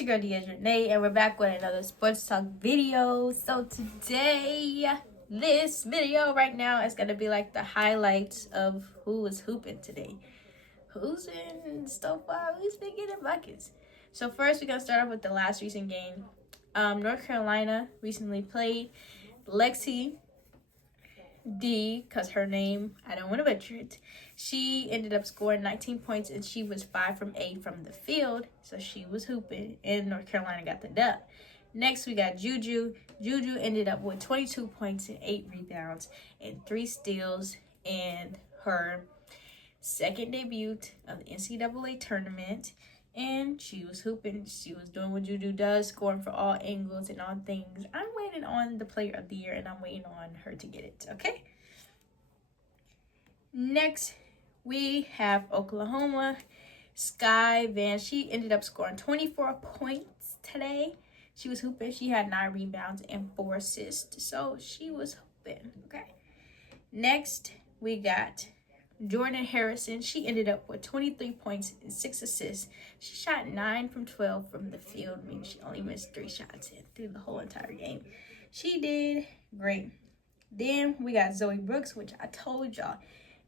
It's your girl Deja Kelly, and we're back with another sports talk video. So today, this video right now is gonna be like the highlights of who is hooping today. Who's in so far? Who's been getting buckets? So first, we're gonna start off with the last recent game. North Carolina recently played Lexi D, because her name, I don't want to butcher it. She ended up scoring 19 points, and she was 5 from 8 from the field. So she was hooping, and North Carolina got the dub. Next, we got Juju. Juju ended up with 22 points and 8 rebounds and 3 steals in her second debut of the NCAA tournament. And she was hooping. She was doing what Juju does, scoring for all angles and all things. I'm waiting on the player of the year, and I'm waiting on her to get it, okay? Next, we have Oklahoma. Sky Van. She ended up scoring 24 points today. She was hooping. She had 9 rebounds and 4 assists. So she was hooping, okay? Next, we got Jordan Harrison. She ended up with 23 points and 6 assists. She shot 9 from 12 from the field, meaning she only missed 3 shots through the whole entire game. She did great. Then we got Zoe Brooks, which I told y'all,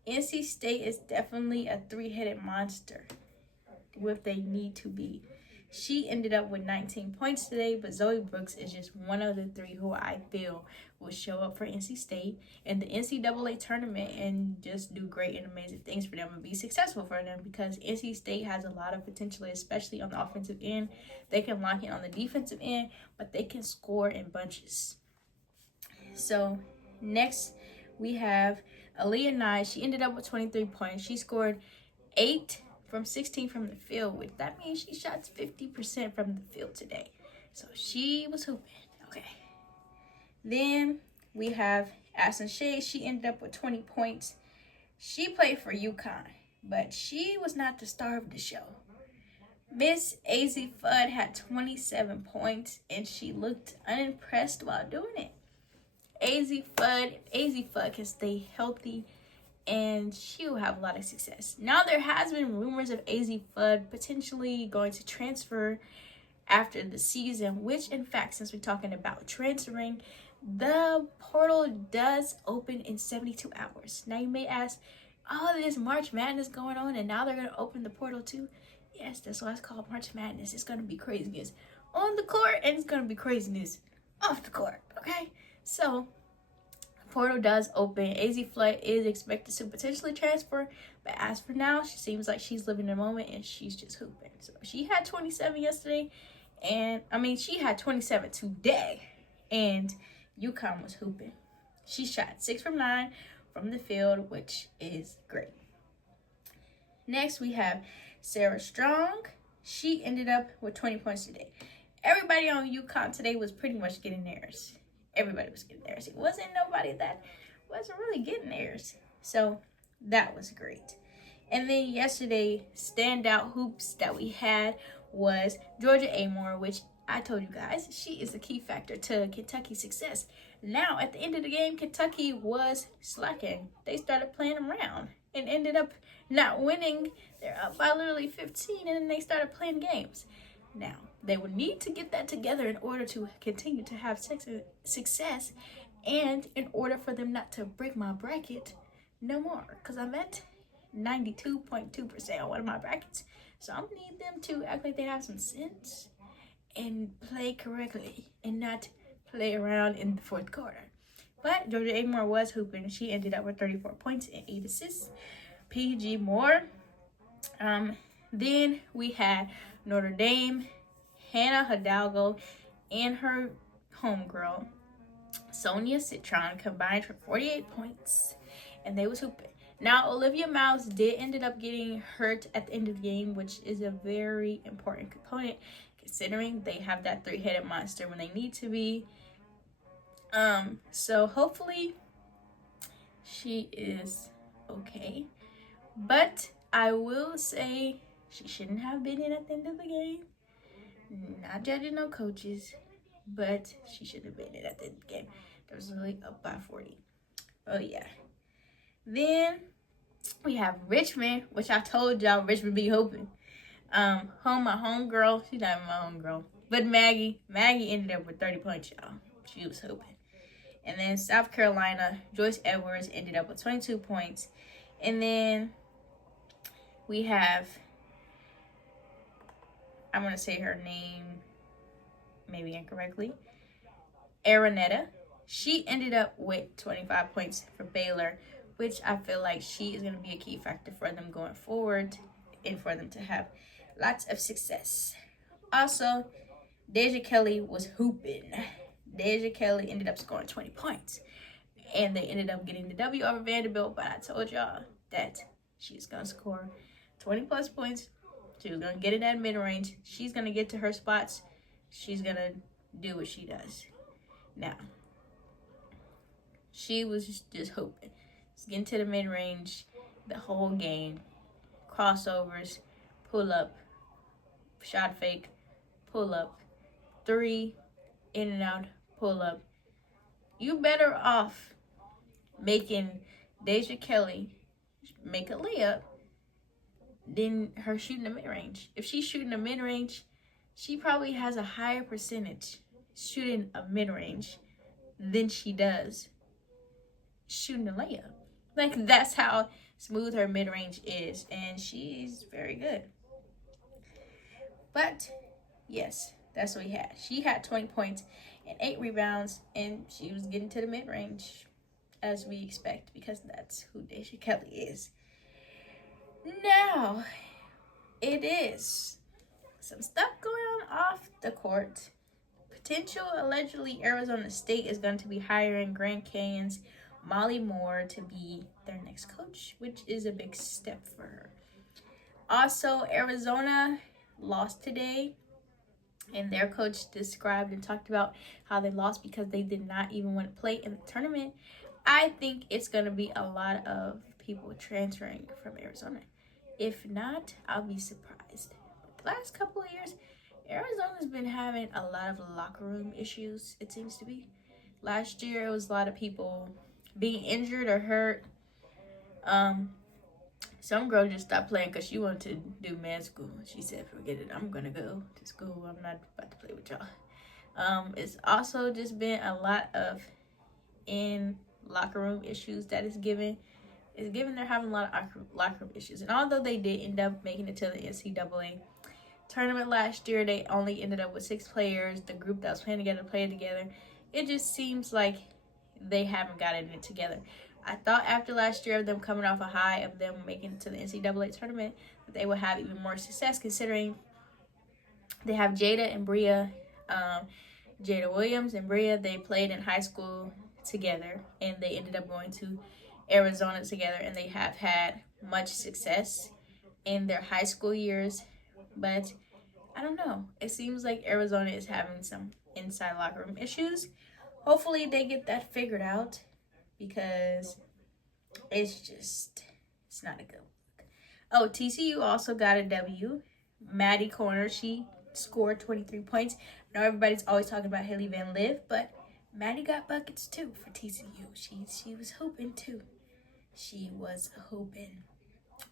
NC State is definitely a 3-headed monster if they need to be. She ended up with 19 points today, but Zoe Brooks is just one of the 3 who I feel will show up for NC State in the NCAA tournament and just do great and amazing things for them and be successful for them, because NC State has a lot of potential, especially on the offensive end. They can lock in on the defensive end, but they can score in bunches. So next we have Aaliyah Nye. She ended up with 23 points. She scored 8 from 16 from the field, which that means she shot 50% from the field today. So she was hooping. Okay. Then we have Ashton Shea. She ended up with 20 points. She played for UConn, but she was not the star of the show. Miss AZ Fudd had 27 points, and she looked unimpressed while doing it. AZ Fudd can stay healthy, and she will have a lot of success. Now, there has been rumors of AZ Fudd potentially going to transfer after the season, which, in fact, since we're talking about transferring, the portal does open in 72 hours. Now, you may ask, oh, there's March Madness going on, and now they're going to open the portal too? Yes, that's why it's called March Madness. It's going to be craziness on the court, and it's going to be craziness off the court, okay? So, portal does open. AZ Fudd is expected to potentially transfer, but as for now, she seems like she's living the moment and she's just hooping. So she had 27 yesterday, she had 27 today, and UConn was hooping. She shot 6 from 9 from the field, which is great. Next, we have Sarah Strong. She ended up with 20 points today. Everybody on UConn today was pretty much getting theirs. Everybody was getting theirs. It wasn't nobody that wasn't really getting theirs. So that was great. And then yesterday, standout hoops that we had was Georgia Amore, which I told you guys, she is a key factor to Kentucky's success. Now, at the end of the game, Kentucky was slacking. They started playing around and ended up not winning. They're up by literally 15, and then they started playing games. Now, they would need to get that together in order to continue to have success, and in order for them not to break my bracket no more, because I'm at 92.2% on one of my brackets. So I'm going to need them to act like they have some sense and play correctly and not play around in the fourth quarter. But Georgia Amore was hooping. She ended up with 34 points and 8 assists. PG Moore. Then we had Notre Dame, Hannah Hidalgo, and her homegirl, Sonia Citron, combined for 48 points, and they was hooping. Now, Olivia Miles did ended up getting hurt at the end of the game, which is a very important component, considering they have that 3-headed monster when they need to be. So hopefully she is okay. But I will say she shouldn't have been in at the end of the game. Not judging no coaches, but she should have been in at the end of the game. There was really up by 40. Oh, yeah. Then we have Richmond, which I told y'all Richmond be hoping. My homegirl, she's not even my homegirl, but Maggie ended up with 30 points, y'all. She was hooping. And then South Carolina, Joyce Edwards ended up with 22 points. And then we have, I'm going to say her name maybe incorrectly, Aranetta. She ended up with 25 points for Baylor, which I feel like she is going to be a key factor for them going forward and for them to have lots of success. Also, Deja Kelly was hooping. Deja Kelly ended up scoring 20 points. And they ended up getting the W over Vanderbilt, but I told y'all that she's going to score 20 plus points. She was going to get in that mid-range. She's going to get to her spots. She's going to do what she does. Now, she was just hooping. Just getting to the mid-range the whole game. Crossovers, pull up, shot fake, pull up, three, in and out, pull up. You better off making Deja Kelly make a layup than her shooting the mid-range. If she's shooting the mid-range, she probably has a higher percentage shooting a mid-range than she does shooting a layup. Like, that's how smooth her mid-range is, and she's very good. But yes, that's what we had. She had 20 points and 8 rebounds, and she was getting to the mid-range as we expect, because that's who Deja Kelly is. Now, it is some stuff going on off the court. Allegedly, Arizona State is going to be hiring Grand Canyon's Molly Moore to be their next coach, which is a big step for her. Also, Arizona lost today, and their coach described and talked about how they lost because they did not even want to play in the tournament. I think it's going to be a lot of people transferring from Arizona. If not, I'll be surprised. But the last couple of years, Arizona's been having a lot of locker room issues, it seems to be. Last year, it was a lot of people being injured or hurt. Some girl just stopped playing because she wanted to do med school. She said, forget it, I'm going to go to school. I'm not about to play with y'all. It's also just been a lot of in locker room issues that is given. It's given they're having a lot of locker room issues. And although they did end up making it to the NCAA tournament last year, they only ended up with 6 players. The group that was playing together played together. It just seems like they haven't gotten it together. I thought after last year of them coming off a high of them making it to the NCAA tournament that they would have even more success, considering they have Jada and Bria. Jada Williams and Bria, they played in high school together, and they ended up going to Arizona together, and they have had much success in their high school years. But I don't know. It seems like Arizona is having some inside locker room issues. Hopefully they get that figured out, because it's not a good look. Oh, TCU also got a W. Maddie Corner, she scored 23 points. I know everybody's always talking about Haley Van Liv, but Maddie got buckets too for TCU. She was hooping too. She was hooping.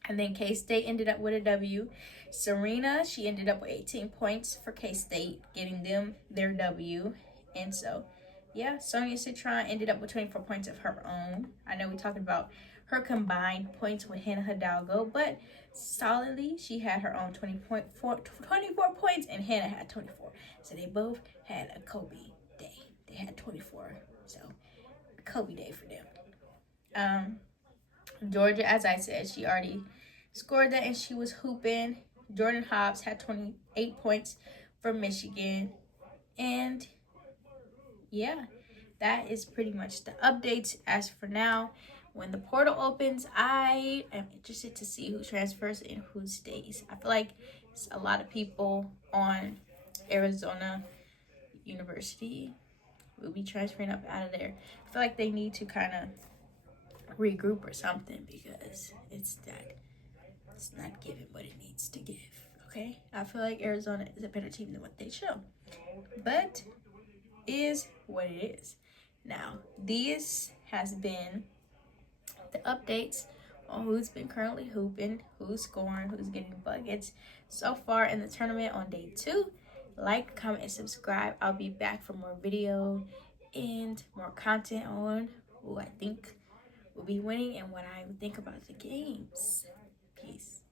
And then K-State ended up with a W. Serena, she ended up with 18 points for K-State, getting them their W. And so, yeah, Sonia Citron ended up with 24 points of her own. I know we talked about her combined points with Hannah Hidalgo, but solidly, she had her own 24 points, and Hannah had 24. So they both had a Kobe day. They had 24. So, a Kobe day for them. Georgia, as I said, she already scored that, and she was hooping. Jordan Hobbs had 28 points for Michigan. And yeah, that is pretty much the updates as for now. When the portal opens, I am interested to see who transfers and who stays. I feel like a lot of people on Arizona University will be transferring up out of there. I feel like they need to kind of regroup or something, because it's not giving what it needs to give. Okay, I feel like Arizona is a better team than what they show, but is what it is. Now, these has been the updates on who's been currently hooping, who's scoring, who's getting buckets so far in the tournament on day 2. Like, comment, and subscribe. I'll be back for more video and more content on who I think will be winning and what I think about the games. Peace.